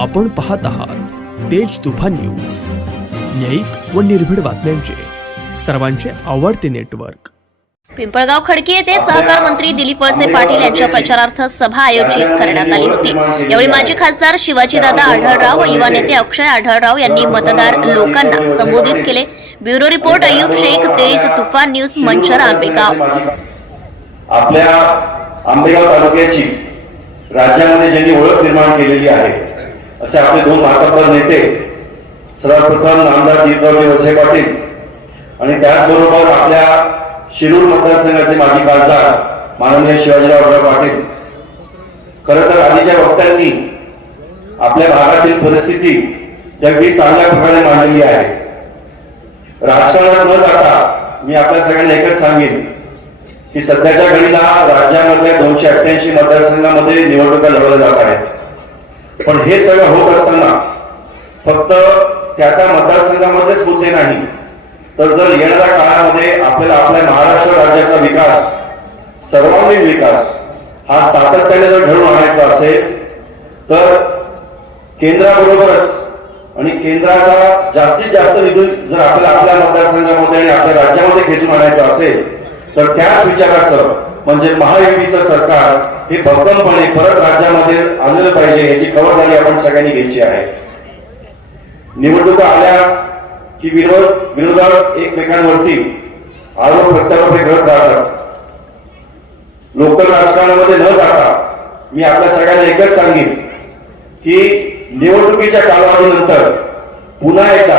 आपण पाहत आहात तेज तुफान न्यूज. न्यायिक व निर्भीड बातम्यांचे. सर्वांचे आवडते नेटवर्क. पिंपळगाव खडकी येथे सहकार मंत्री दिलीप वळसे पाटील यांच्या प्रचारार्थ सभा आयोजित करण्यात आली होती. यावेळी माजी खासदार शिवाजीदादा आढळराव व युवा नेते अक्षय आढळराव यांनी मतदार लोकांना संबोधित केले. ब्युरो रिपोर्ट अयुब शेख तेज तुफान न्यूज मंचर आंबेगाव आपल्या आंबेगाव तालुक्याची राज्यामध्ये ज्यांनी ओळख निर्माण केलेली आहे असे आपले दोन महत्त्वपूर्ण नेते सर्वप्रथम आमदार दीपरावजी वळसे पाटील आणि त्याचबरोबर आपल्या शिरूर मतदारसंघाचे माजी खासदार माननीय शिवाजीराव पाटील. खरं तर आधीच्या वक्त्यांनी आपल्या भागातील परिस्थिती अगदी चांगल्या प्रकारे मांडलेली आहे. राजकारणात न जाता मी आपल्या सगळ्यांना एकच सांगेन की सध्याच्या घडीला राज्यामधल्या दोनशे अठ्ठ्याऐंशी मतदारसंघामध्ये निवडणुका लढवल्या जात आहेत. पण हे सगळं होत असताना फक्त त्या त्या मतदारसंघामध्येच मुद्दे नाही तर जर येणाऱ्या काळामध्ये आपल्याला आपल्या महाराष्ट्र राज्याचा विकास सर्वांगीण विकास हा सातत्याने जर घडून आणायचा असेल तर केंद्राबरोबरच आणि केंद्राचा जास्तीत जास्त निधी जर आपल्याला आपल्या मतदारसंघामध्ये आणि आपल्या राज्यामध्ये खेचून आणायचा असेल तर त्याच विचाराचं म्हणजे महायुतीचं सरकार हे भक्कमपणे परत राज्यामध्ये आणलं पाहिजे याची खबरदारी आपण सगळ्यांनी घ्यायची आहे. निवडणुका आल्या की विरोध विरोधात एकमेकांवरती आरोप प्रत्यारोप हे घडत राहतात. लोकल राजकारणामध्ये न जाता मी आपल्या सगळ्यांना एकच सांगेन की निवडणुकीच्या कालावधीनंतर पुन्हा एकदा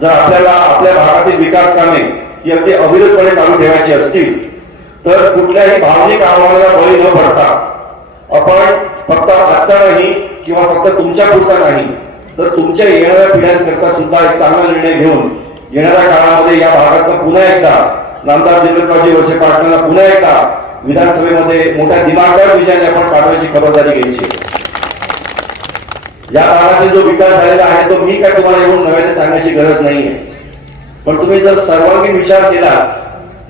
जर आपल्याला आपल्या भागातील विकास कामे ही अगदी अविरतपणे चालू ठेवायची असतील तर कुठल्याही भावनिक आव्हानाला बळी न पडता आपण फक्त आजचा नाही किंवा फक्त तुमच्या पुरता नाही तर तुमच्या येणाऱ्या पिढ्यांकरता सुद्धा एक चांगला निर्णय घेऊन येणाऱ्या काळामध्ये या भागात पुन्हा एकदा नामदार दिलीपरावजी वर्षे पाटलांना पुन्हा एकदा विधानसभेमध्ये मोठ्या दिमागदार विजयाने आपण पाठवायची खबरदारी घ्यायची. या भागातील जो विकास झालेला आहे तो मी काय तुम्हाला येऊन नव्याने सांगण्याची गरज नाहीये. पण तुम्ही जर सर्वांगीण विचार केला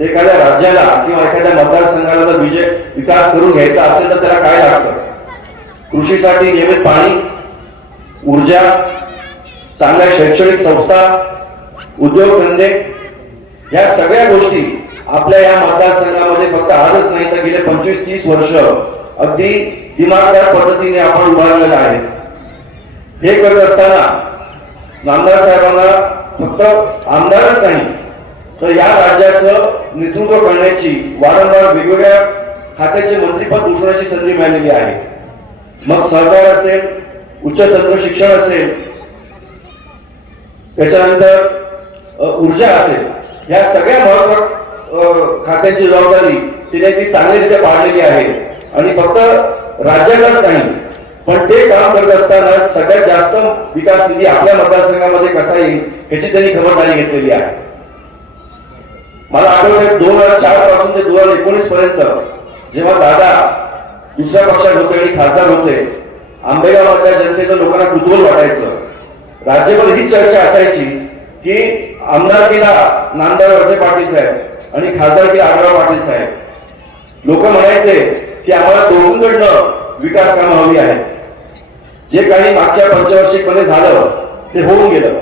एखाद्या राज्याला किंवा एखाद्या मतदारसंघाला जर विजय विकास करून घ्यायचा असेल तर त्याला काय लागतं? कृषीसाठी नियमित पाणी ऊर्जा चांगल्या शैक्षणिक संस्था उद्योगधंदे या सगळ्या गोष्टी आपल्या या मतदारसंघामध्ये फक्त आजच नाही तर गेले पंचवीस तीस वर्ष अगदी दिमागदार पद्धतीने आपण उभारलेलं आहे. हे करत असताना नामदार साहेबांना फक्त आमदारच नाही तर या राज्याचं नेतृत्व करण्याची वारंवार वेगवेगळ्या खात्याचे मंत्रीपद भूषणाची संधी मिळालेली आहे. मग सहकार असेल उच्च तंत्र शिक्षण असेल त्याच्यानंतर ऊर्जा असेल या सगळ्या महत्त्व खात्याची जबाबदारी तिने ती चांगलीरित्या पाडलेली आहे. आणि फक्त राज्यालाच नाही पण ते काम करत असताना सगळ्यात जास्त विकास निधी आपल्या मतदारसंघामध्ये कसा येईल याची त्यांनी खबरदारी घेतलेली आहे. मला आठवत दोन हजार चारपासून ते दोन हजार एकोणीस पर्यंत जेव्हा दादा दुसऱ्या पक्षात होते आणि खासदार होते आंबेगावातल्या जनतेचं लोकांना कुतूहल वाटायचं. राज्यभर ही चर्चा असायची की आमदारकीला नामदार वळसे पाटील साहेब आणि खासदारकीला आढळराव पाटील साहेब. लोक म्हणायचे की आम्हाला दोघांकडनं विकास कामं हवी आहेत. जे काही मागच्या पंचवार्षिकपणे झालं ते होऊन गेलं.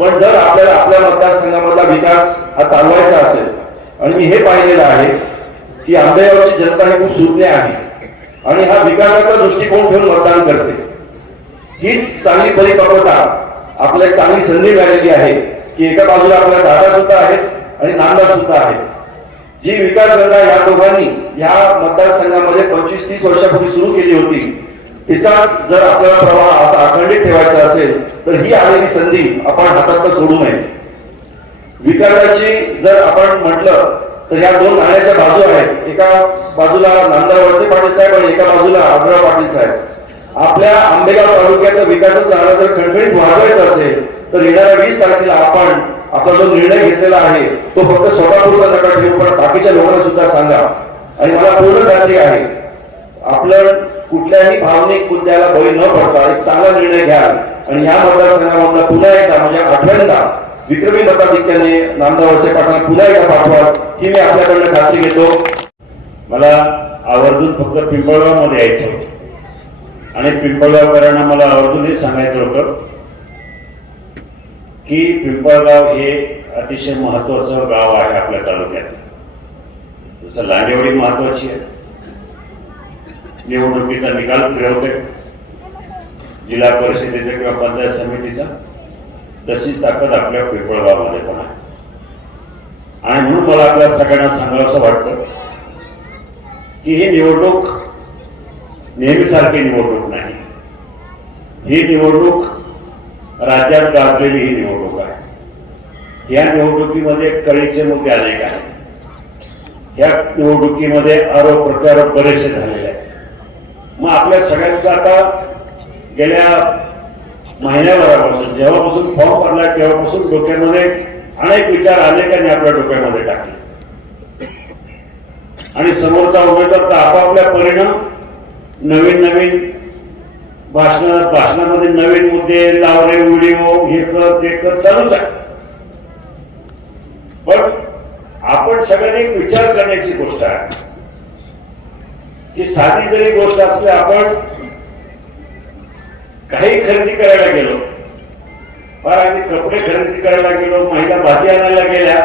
पण जर आपल्याला आपल्या मतदारसंघामधला विकास हा चालवायचा असेल आणि मी हे पाहिलेलं आहे की आंबेगावची जनता ही खूप सुज्ञ आहे आणि हा विकासाचा दृष्टिकोन ठेवून मतदान करते. हीच चांगली परिपक्वता आपल्याला चांगली संधी मिळालेली आहे की एका बाजूला आपल्या दादा सुद्धा आहेत आणि नांदा सुद्धा आहेत. जी विकास गंगा या दोघांनी या मतदारसंघामध्ये पंचवीस तीस वर्षापूर्वी सुरू केली होती तिचाच जर आपला प्रवाह असा अखंडित ठेवायचा असेल तर ही आलेली संधी आपण हातात सोडू नये. विकासाची जर आपण म्हटलं तर या दोन नाण्याच्या बाजू आहेत. एका बाजूला नामदार वळसे पाटील साहेब आणि एका बाजूला आढळराव पाटील साहेब. आपल्या आंबेगाव तालुक्याचा विकासाचा नारा जर खणखणीत वाढवायचा असेल तर येणाऱ्या वीस तारखेला आपण आपला जो निर्णय घेतलेला आहे तो फक्त स्वतःपुरता नका ठेवू पण बाकीच्या लोकांना सुद्धा सांगा. आणि मला पूर्ण खात्री आहे आपलं कुठल्याही भावनिक मुद्द्याला बळी न पडता एक चांगला निर्णय घ्या. आणि या मतदारसंघामधला पुन्हा एकदा म्हणजे आठव्यांदा विक्रमी मताधिक्याने नामदार वळसे पाटलांना पुन्हा एकदा पाठवा की मी आपल्याकडनं खात्री घेतो. मला आवर्जून फक्त पिंपळगावमध्ये यायचं होतं. आणि पिंपळगावकरांना मला आवर्जून हे सांगायचं होतं की पिंपळगाव हे अतिशय महत्वाचं गाव आहे आपल्या तालुक्यात. जसं लांडेवाडी महत्वाची आहे. निवडणुकीचा निकाल फिरवते जिल्हा परिषदेचा किंवा पंचायत समितीचा. तशी ताकद आपल्या पिंपळगावमध्ये पण आहे. आणि म्हणून मला आपल्या सगळ्यांना सांगावंसं वाटतं की ही निवडणूक नेहमीसारखी निवडणूक नाही. ही निवडणूक राज्यात गाजलेली ही निवडणूक आहे. या निवडणुकीमध्ये कळीचे मुद्दे अनेक आहेत. या निवडणुकीमध्ये आरोप प्रत्यारोप बरेचसे झाले. मग आपल्या सगळ्यांचा आता गेल्या महिन्याभरापासून जेव्हापासून फॉर्म भरला तेव्हापासून डोक्यामध्ये अनेक विचार अनेकांनी आपल्या डोक्यामध्ये टाकले. आणि समोरचा उमेदवार तर आपापल्या परिणाम नवीन नवीन भाषण भाषणामध्ये नवीन मुद्दे लावरे व्हिडिओ हे कर ते कर चालूच आहे. पण आपण सगळ्यांनी विचार करण्याची गोष्ट आहे. की साधी जरी गोष्ट असली आपण काही खरेदी करायला गेलो फार आम्ही कपडे खरेदी करायला गेलो महिला भाजी आणायला गेल्या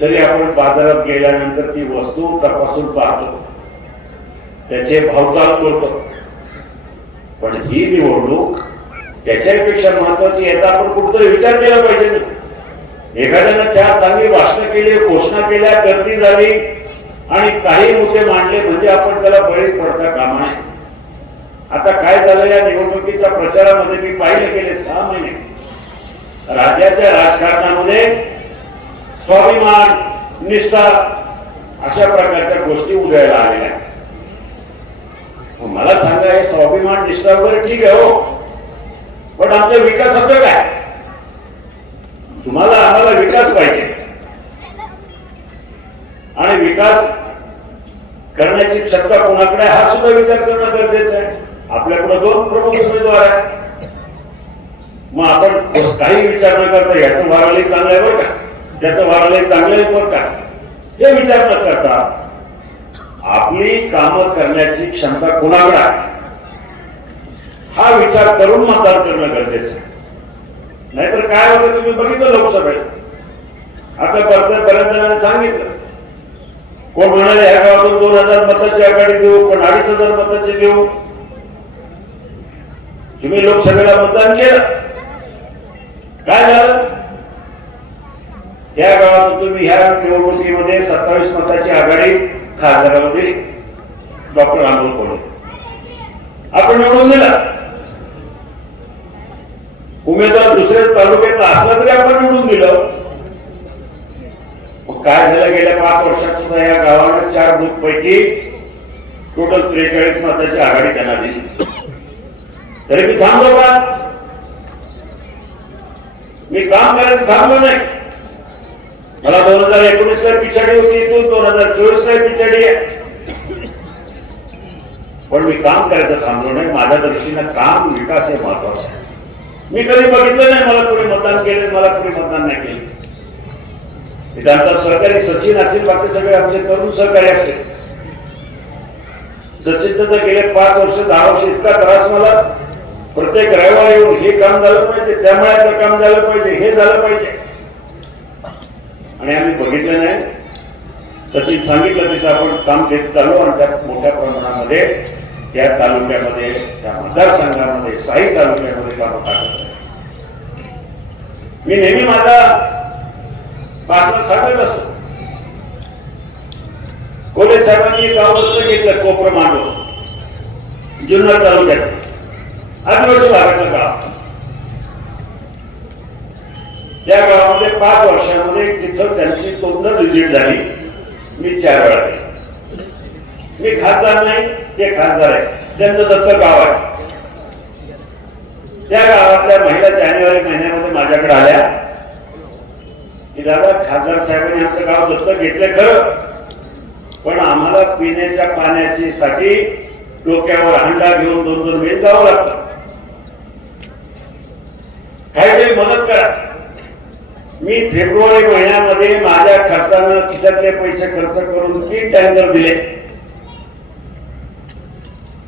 तरी आपण बाजारात गेल्यानंतर ती वस्तू तपासून पाहतो. त्याचे भावताल करतो पण ही निवडणूक त्याच्यापेक्षा महत्वाची याचा आपण कुठतरी विचार केला पाहिजे. एखाद्यानं चार चांगली भाषणं केली घोषणा केल्या गर्दी झाली आणि काही मुद्दे मांडले म्हणजे आपण त्याला बळी पडता कामा नये. आता काय झालं या निवडणुकीच्या प्रचारामध्ये? मी पाहिले गेले सहा महिने. राज्याच्या राजकारणामध्ये स्वाभिमान निष्ठा अशा प्रकारच्या गोष्टी उदयाला आलेल्या मला सांगा हे स्वाभिमान निष्ठा वगैरे ठीक आहे हो? पण आमच्या विकासाचं काय? तुम्हाला आम्हाला विकास पाहिजे. आणि विकास करण्याची क्षमता कोणाकडे हा सुद्धा विचार करणं गरजेचं आहे. आपल्याकडे दोन प्रमुख उमेदवार आहेत. मग आपण काही विचार न करता याचं वारालय चांगलं आहे बरं का? त्याचं वारालय चांगलं आहे बरं का? हे विचार न करता आपली कामं करण्याची क्षमता कोणाकडे आहे? हा विचार करून मतदान करणं गरजेचं आहे. नाहीतर काय होतं तुम्ही बघितलं लोकसभेत. आता परत बऱ्याच जणांनी सांगितलं. कोण म्हणाले ह्या गावातून दोन हजार मताची आघाडी देऊ पण अडीच हजार मताची देऊ तुम्ही लोकसभेला मतदान केलं. काय झालं? या गावातून तुम्ही ह्या निवडणुकीमध्ये सत्तावीस मताची आघाडी खासदारामध्ये डॉक्टर अमोल कोल्हे. आपण निवडून दिला. उमेदवार दुसऱ्या तालुक्यात असला तरी आपण निवडून दिलं. काय झालं गेल्या पाच वर्षात सुद्धा या गावानं चार बूथ पैकी टोटल त्रेचाळीस मताची आघाडी त्यांना दिली. तरी मी थांबलो का? मी काम करायचं थांबलो नाही. मला दोन हजार एकोणीस ला पिछाडी होती इथून दोन हजार चोवीस ला पिछाडी आहे. पण मी काम करायचं थांबलो नाही. माझ्या दृष्टीनं काम विकास हे महत्वाचं आहे. मी कधी बघितलं नाही मला कोणी मतदान केलं मला कोणी मतदान नाही केलं. म्हणजे विधानता सहकारी सचिन असेल बाकी सगळे आमचे तरुण सहकारी असतील सचिन तर गेले पाच वर्ष दहा वर्ष इतका त्रास मला प्रत्येक रविवार येऊन हे काम झालं पाहिजे त्यामुळे काम झालं पाहिजे हे झालं पाहिजे. आणि आम्ही बघितलं नाही. सचिन सांगितलं तसं आपण काम देत चालू आणि त्यात मोठ्या प्रमाणामध्ये त्या तालुक्यामध्ये त्या मतदारसंघामध्ये साई तालुक्यामध्ये काम टाकत मी नेहमी माझा भाषण सांगत असतो. कोले साहेबांनी एक गाव दत्तक घेतलं कोपर मांडव जुन्नर तालुक्यात. आदिवासी भागातलं गाव त्या गावामध्ये पाच वर्षामध्ये तिथं त्यांची तोंड रिजिट झाली. मी चार वेळा मी खासदार नाही ते खासदार आहे. त्यांचं दत्त गाव आहे. त्या गावातल्या महिला जानेवारी महिन्यामध्ये माझ्याकडे आल्या. की दादा खासदार साहेबांनी आमचं गाव दत्तक घेतलं खरं पण आम्हाला पिण्याच्या पाण्याची साठी डोक्यावर हंडा घेऊन दोन दोन मिनिट जावं लागतं. काहीतरी मदत करा. मी फेब्रुवारी महिन्यामध्ये माझ्या खर्चानं खिशातले पैसे खर्च करून तीन टँकर दिले.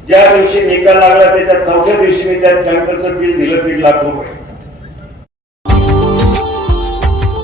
ज्या दिवशी निकाल लागला त्याच्या चौथ्या दिवशी मी त्या टँकरचं बिल दिलं दीड लाख रुपये.